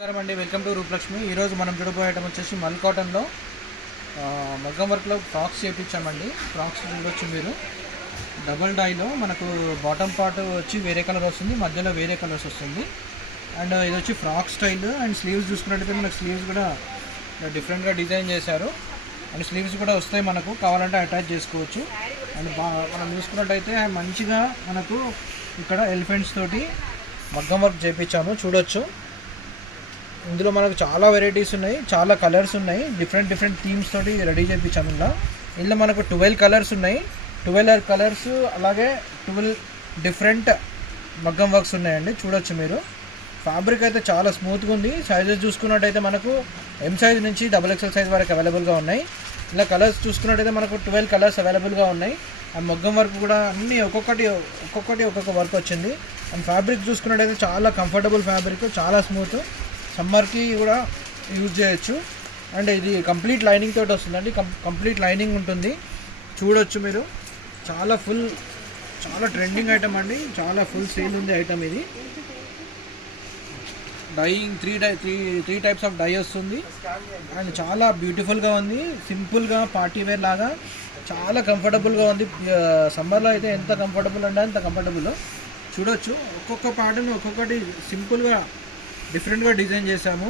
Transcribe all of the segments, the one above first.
నమస్కారం అండి, welcome to Rupalakshmi. ఈరోజు మనం చూడబోయే ఐటమ్ వచ్చేసి మల్ కాటన్లో మగ్గం వర్క్లో ఫ్రాక్స్ చేయించామండి. ఫ్రాక్స్ చూడవచ్చు మీరు. డబుల్ డైలో మనకు బాటమ్ పార్ట్ వచ్చి వేరే కలర్ వస్తుంది, మధ్యలో వేరే కలర్స్ వస్తుంది. అండ్ ఇది వచ్చి ఫ్రాక్ స్టైల్. అండ్ స్లీవ్స్ చూసుకున్నట్టయితే మనకు స్లీవ్స్ కూడా డిఫరెంట్గా డిజైన్ చేశారు. అండ్ స్లీవ్స్ కూడా వస్తాయి, మనకు కావాలంటే అటాచ్ చేసుకోవచ్చు. అండ్ మనం చూసుకున్నట్టయితే మంచిగా మనకు ఇక్కడ ఎలిఫెంట్స్ తోటి మగ్గం వర్క్ చేయించాము, చూడొచ్చు. ఇందులో మనకు చాలా వెరైటీస్ ఉన్నాయి, చాలా కలర్స్ ఉన్నాయి, డిఫరెంట్ థీమ్స్ తోటి రెడీ చేయించాము. ఇందులో మనకు 12 కలర్స్ ఉన్నాయి. 12 కలర్స్ అలాగే 12 డిఫరెంట్ మగ్గం వర్క్స్ ఉన్నాయండి, చూడొచ్చు మీరు. ఫ్యాబ్రిక్ అయితే చాలా స్మూత్గా ఉంది. సైజెస్ చూసుకున్నట్టయితే మనకు ఎం సైజ్ నుంచి XXL సైజ్ వరకు అవైలబుల్గా ఉన్నాయి. ఇలా కలర్స్ చూసుకున్నట్టయితే మనకు 12 కలర్స్ అవైలబుల్గా ఉన్నాయి. అండ్ మగ్గం వర్క్ కూడా అన్నీ ఒక్కొక్క వర్క్ వచ్చింది. అండ్ ఫ్యాబ్రిక్ చూసుకున్నట్టయితే చాలా కంఫర్టబుల్ ఫ్యాబ్రిక్, చాలా స్మూత్, సమ్మర్కి కూడా యూజ్ చేయొచ్చు. అండ్ ఇది కంప్లీట్ లైనింగ్ తోటి వస్తుందండి, కంప్లీట్ లైనింగ్ ఉంటుంది, చూడొచ్చు మీరు. చాలా ట్రెండింగ్ ఐటమ్ అండి, చాలా ఫుల్ సేల్ ఉంది ఐటమ్ ఇది. Dyeing three types of dye వస్తుంది. అండ్ చాలా బ్యూటిఫుల్గా ఉంది, సింపుల్గా పార్టీ వేర్ లాగా చాలా కంఫర్టబుల్గా ఉంది. సమ్మర్లో అయితే ఎంత కంఫర్టబుల్ అంటే అంత కంఫర్టబుల్, చూడొచ్చు. ఒక్కొక్క ప్యాటర్న్ ఒక్కొక్కటి సింపుల్గా డిఫరెంట్గా డిజైన్ చేశాము.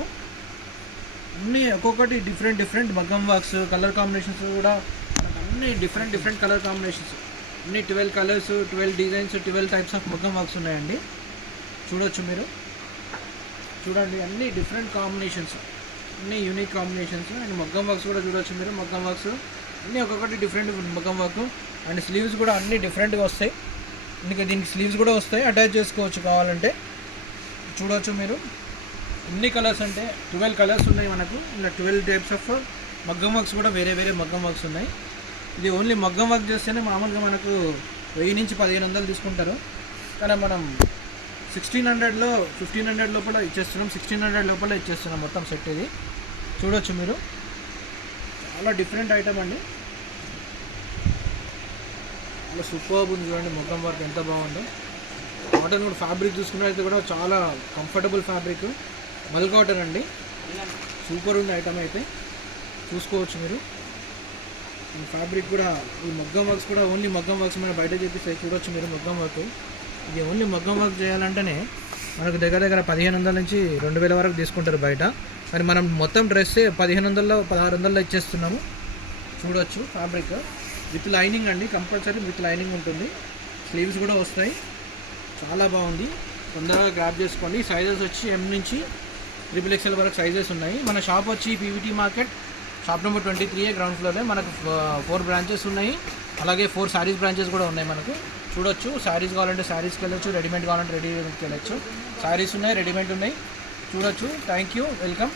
అన్నీ ఒక్కొక్కటి డిఫరెంట్ మగ్గం వర్క్స్, కలర్ కాంబినేషన్స్ కూడా అన్నీ డిఫరెంట్ కలర్ కాంబినేషన్స్, అన్నీ 12 కలర్స్, 12 డిజైన్స్, 12 టైప్స్ ఆఫ్ మగ్గం వర్క్స్ ఉన్నాయండి, చూడొచ్చు మీరు. చూడండి, అన్నీ డిఫరెంట్ కాంబినేషన్స్, అన్నీ యూనిక్ కాంబినేషన్స్. అండ్ మగ్గం వర్క్స్ కూడా చూడొచ్చు మీరు. మగ్గం వర్క్స్ అన్నీ ఒక్కొక్కటి డిఫరెంట్ మగ్గం వర్క్. అండ్ స్లీవ్స్ కూడా అన్నీ డిఫరెంట్గా వస్తాయి. ఇంకా దీనికి స్లీవ్స్ కూడా వస్తాయి, అటాచ్ చేసుకోవచ్చు కావాలంటే, చూడవచ్చు మీరు. ఎన్ని కలర్స్ అంటే 12 కలర్స్ ఉన్నాయి మనకు. ఇలా 12 టైప్స్ ఆఫ్ మగ్గం వర్క్స్ కూడా వేరే మగ్గం వర్క్స్ ఉన్నాయి. ఇది ఓన్లీ మగ్గం వర్క్ చేస్తేనే మామూలుగా మనకు 1000 నుంచి 1500 తీసుకుంటారు. కానీ మనం 1600లో 1500 లోపల ఇచ్చేస్తున్నాం, 1600 లోపల ఇచ్చేస్తున్నాం మొత్తం సెట్. ఇది చూడొచ్చు మీరు, చాలా డిఫరెంట్ ఐటమ్ అండి, చాలా సూపర్బ్ ఉంది. చూడండి మగ్గం వర్క్ ఎంత బాగుందో. కాటన్ కూడా ఫ్యాబ్రిక్ చూసుకున్నట్లయితే కూడా చాలా కంఫర్టబుల్ ఫ్యాబ్రిక్, మల్ కాటన్ అండి, సూపర్ ఉంది ఐటమ్ అయితే, చూసుకోవచ్చు మీరు. ఈ ఫ్యాబ్రిక్ కూడా, ఈ మగ్గం వర్క్స్ కూడా ఓన్లీ మగ్గం వర్క్స్ మనం బయట చేపిస్తాయి, చూడొచ్చు మీరు. మగ్గం వర్క్ ఇది ఓన్లీ మగ్గం వర్క్ చేయాలంటేనే మనకు దగ్గర 1500 నుంచి 2000 వరకు తీసుకుంటారు బయట. మరి మనం మొత్తం డ్రెస్ 1500లో 1600లో ఇచ్చేస్తున్నాము, చూడొచ్చు. ఫ్యాబ్రిక్ విత్ లైనింగ్ అండి, కంపల్సరీ విత్ లైనింగ్ ఉంటుంది. స్లీవ్స్ కూడా వస్తాయి, చాలా బాగుంది. తొందరగా గ్రాప్ చేసుకోండి. సైజెస్ వచ్చి M నుంచి XXL వరకు సైజెస్ ఉన్నాయి. మన షాప్ వచ్చి PVT market, shop number 23 ground ఫ్లోర్లో. మనకు 4 బ్రాంచెస్ ఉన్నాయి, అలాగే 4 శారీస్ బ్రాంచెస్ కూడా ఉన్నాయి మనకు, చూడొచ్చు. శారీస్ కావాలంటే శారీస్కి వెళ్ళొచ్చు, రెడీమేడ్ కావాలంటే రెడీమేడ్కి వెళ్ళొచ్చు. శారీస్ ఉన్నాయి, రెడీమేడ్ ఉన్నాయి, చూడొచ్చు. Thank you, welcome.